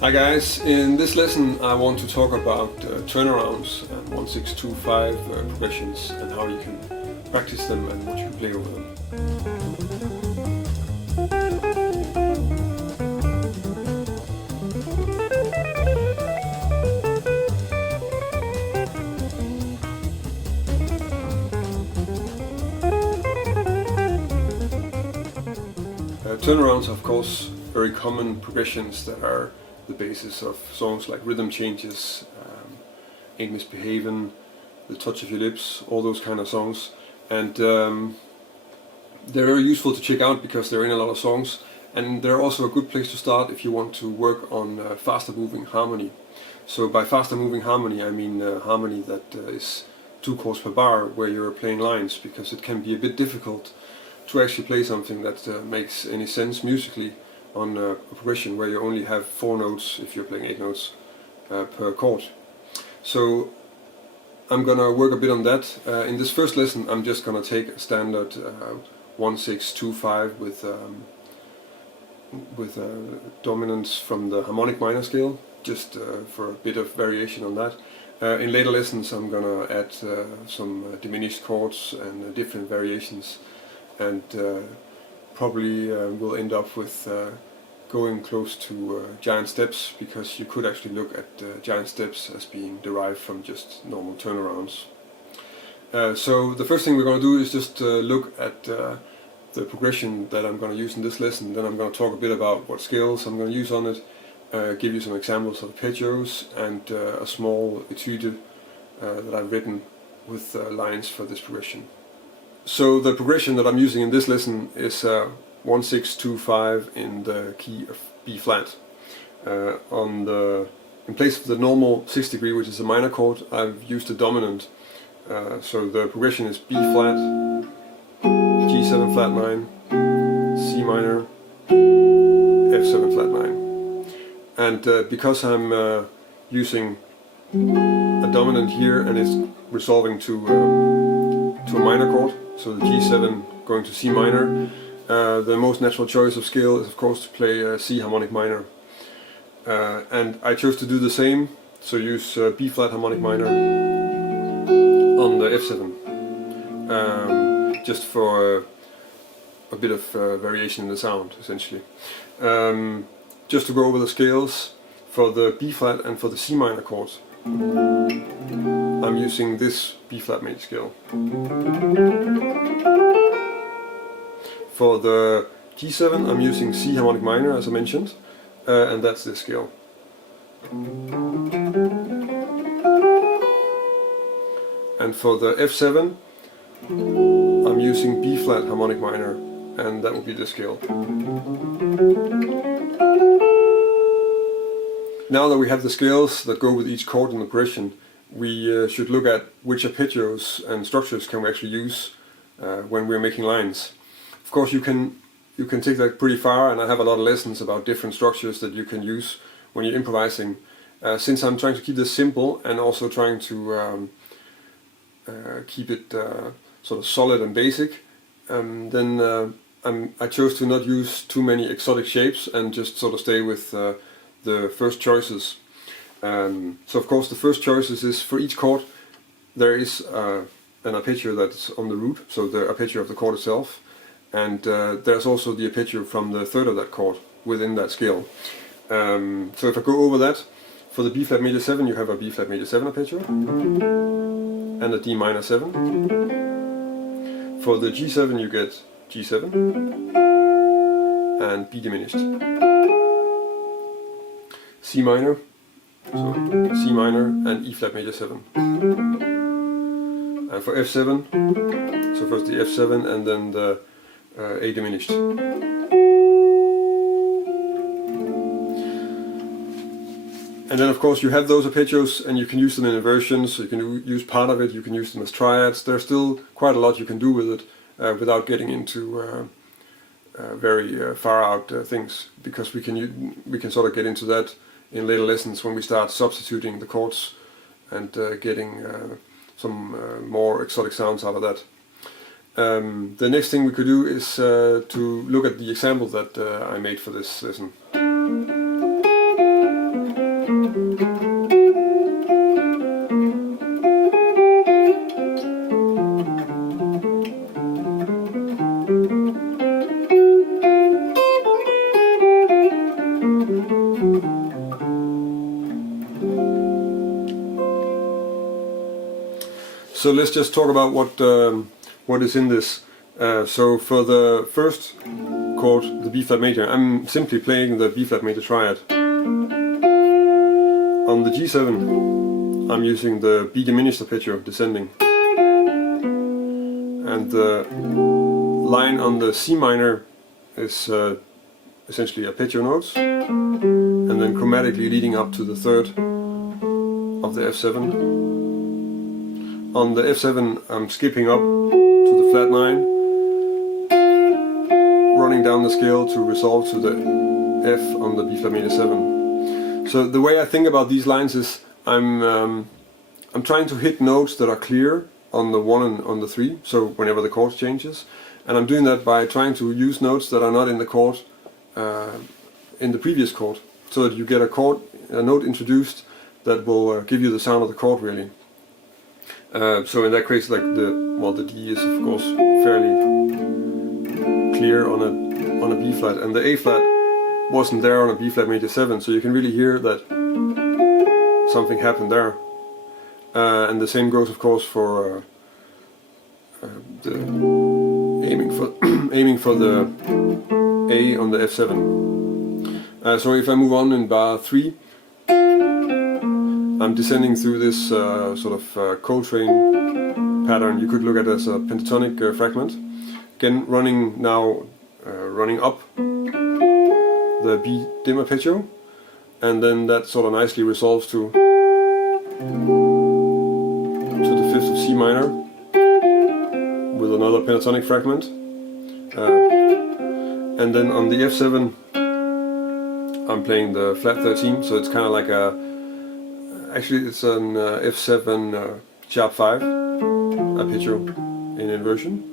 Hi guys, in this lesson I want to talk about turnarounds and 1-6-2-5 progressions and how you can practice them and what you can play over them. Turnarounds are of course very common progressions that are the basis of songs like Rhythm Changes, Ain't Misbehavin', The Touch of Your Lips, all those kind of songs. And they're very useful to check out because they're in a lot of songs, and they're also a good place to start if you want to work on faster moving harmony. So by faster moving harmony I mean harmony that is 2 chords per bar where you're playing lines, because it can be a bit difficult to actually play something that makes any sense musically on a progression where you only have 4 notes if you're playing 8 notes per chord. So I'm gonna work a bit on that. In this first lesson I'm just gonna take a standard 1-6-2-5 with dominance from the harmonic minor scale, just for a bit of variation on that. In later lessons I'm gonna add some diminished chords and different variations, and probably will end up with going close to giant steps, because you could actually look at giant steps as being derived from just normal turnarounds. So the first thing we're going to do is just look at the progression that I'm going to use in this lesson. Then I'm going to talk a bit about what scales I'm going to use on it, give you some examples of arpeggios, and a small etude that I've written with lines for this progression. So the progression that I'm using in this lesson is 1-6-2-5 in the key of B flat. In place of the normal 6th degree, which is a minor chord, I've used a dominant. So the progression is B flat, G7 flat 9, C minor, F7 flat 9. And because I'm using a dominant here and it's resolving to a minor chord, so the G7 going to C minor, the most natural choice of scale is of course to play C harmonic minor. And I chose to do the same, so use B flat harmonic minor on the F7, just for a bit of variation in the sound, essentially. Just to go over the scales, for the B flat and for the C minor chords, I'm using this B flat major scale. For the G7 I'm using C harmonic minor, as I mentioned, and that's this scale. And for the F7 I'm using B flat harmonic minor, and that will be this scale. Now that we have the scales that go with each chord in the progression, we should look at which arpeggios and structures can we actually use when we're making lines. Of course you can take that pretty far, and I have a lot of lessons about different structures that you can use when you're improvising. Since I'm trying to keep this simple and also trying to keep it sort of solid and basic, then I chose to not use too many exotic shapes and just sort of stay with the first choices. So of course the first choices is, for each chord there is an arpeggio that's on the root, so the arpeggio of the chord itself, and there's also the arpeggio from the third of that chord within that scale. So if I go over that, for the B flat major 7 you have a B flat major 7 arpeggio and a D minor 7. For the G7 you get G7 and B diminished. C minor, so C minor and E flat major 7. And for F7, so first the F7 and then the A diminished. And then of course you have those arpeggios and you can use them in inversions, so you can use part of it, you can use them as triads. There's still quite a lot you can do with it without getting into very far out things, because we can sort of get into that in later lessons when we start substituting the chords and getting some more exotic sounds out of that. The next thing we could do is to look at the example that I made for this lesson. So let's just talk about what is in this. So for the first chord, the B flat major, I'm simply playing the B flat major triad. On the G7, I'm using the B diminished arpeggio descending, and the line on the C minor is essentially arpeggio notes, and then chromatically leading up to the third of the F7. On the F7, I'm skipping up to the flat 9, running down the scale to resolve to the F on the B flat major 7. So the way I think about these lines is I'm trying to hit notes that are clear on the 1 and on the 3, so whenever the chord changes, and I'm doing that by trying to use notes that are not in the chord, in the previous chord, so that you get a note introduced that will give you the sound of the chord really. So in that case, like the D is of course fairly clear on a B flat, and the A flat wasn't there on a B flat major 7, so you can really hear that something happened there. And the same goes of course for the aiming for the A on the F7. So if I move on in bar 3, I'm descending through this sort of Coltrane pattern. You could look at it as a pentatonic fragment. Again, running up the B dim arpeggio, and then that sort of nicely resolves to the 5th of C minor with another pentatonic fragment. And then on the F7, I'm playing the flat 13, so it's kind of like actually it's an F7 sharp 5 arpeggio in inversion.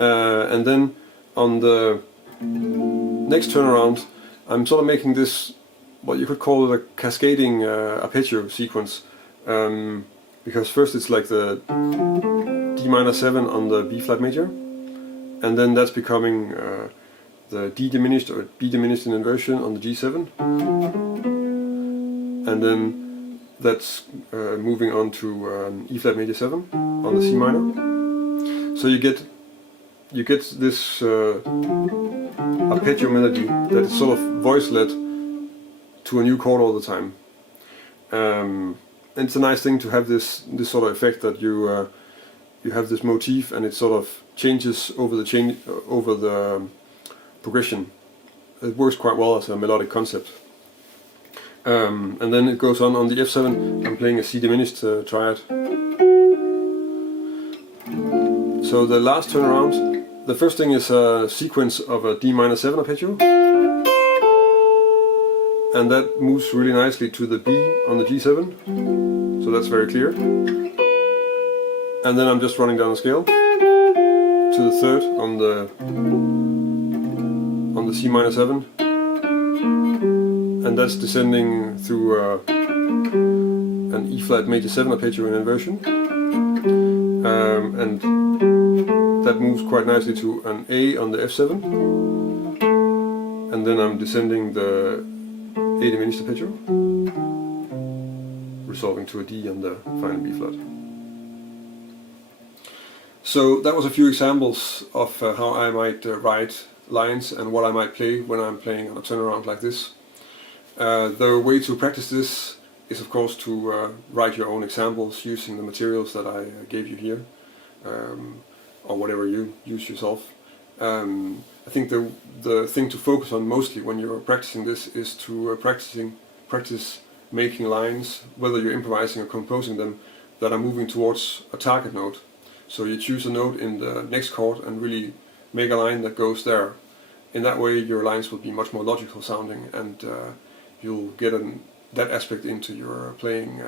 And then on the next turnaround, I'm sort of making this, what you could call a cascading arpeggio sequence. Because first it's like the D minor 7 on the B flat major, and then that's becoming the D diminished or B diminished in inversion on the G7, and then that's moving on to E flat major 7 on the C minor. So you get this arpeggio melody that is sort of voice-led to a new chord all the time. And it's a nice thing to have this sort of effect that you have this motif and it sort of changes over the progression. It works quite well as a melodic concept. And then it goes on the F7. I'm playing a C diminished triad. So the last turnaround, the first thing is a sequence of a D minor 7 arpeggio, and that moves really nicely to the B on the G7, so that's very clear. And then I'm just running down the scale to the third on the C minor 7, and that's descending through an E flat major 7 arpeggio in inversion, and that moves quite nicely to an A on the F7, and then I'm descending the A diminished arpeggio, resolving to a D on the final B flat. So that was a few examples of how I might write lines and what I might play when I'm playing on a turnaround like this. The way to practice this is of course to write your own examples using the materials that I gave you here, or whatever you use yourself. I think the thing to focus on mostly when you're practicing this is to practice making lines, whether you're improvising or composing them, that are moving towards a target note. So you choose a note in the next chord and really make a line that goes there. In that way your lines will be much more logical sounding, and you'll get that aspect into your playing,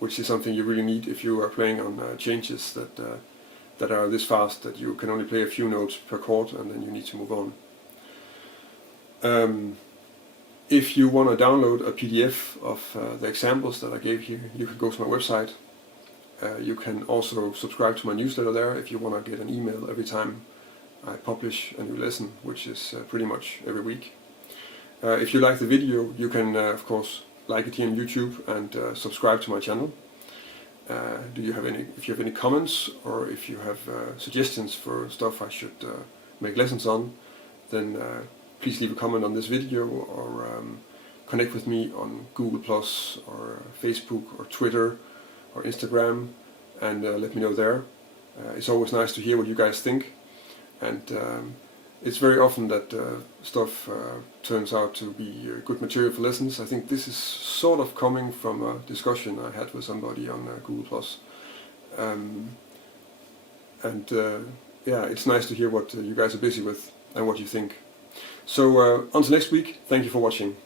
which is something you really need if you are playing on changes that are this fast that you can only play a few notes per chord and then you need to move on. If you want to download a PDF of the examples that I gave here, you can go to my website. You can also subscribe to my newsletter there if you want to get an email every time I publish a new lesson, which is pretty much every week. If you like the video, you can of course like it here on YouTube and subscribe to my channel. If you have any comments, or if you have suggestions for stuff I should make lessons on, then please leave a comment on this video, or connect with me on Google Plus or Facebook or Twitter or Instagram, and let me know there. It's always nice to hear what you guys think, and it's very often that stuff turns out to be good material for lessons. I think this is sort of coming from a discussion I had with somebody on Google Plus, yeah, it's nice to hear what you guys are busy with and what you think. So until next week, thank you for watching.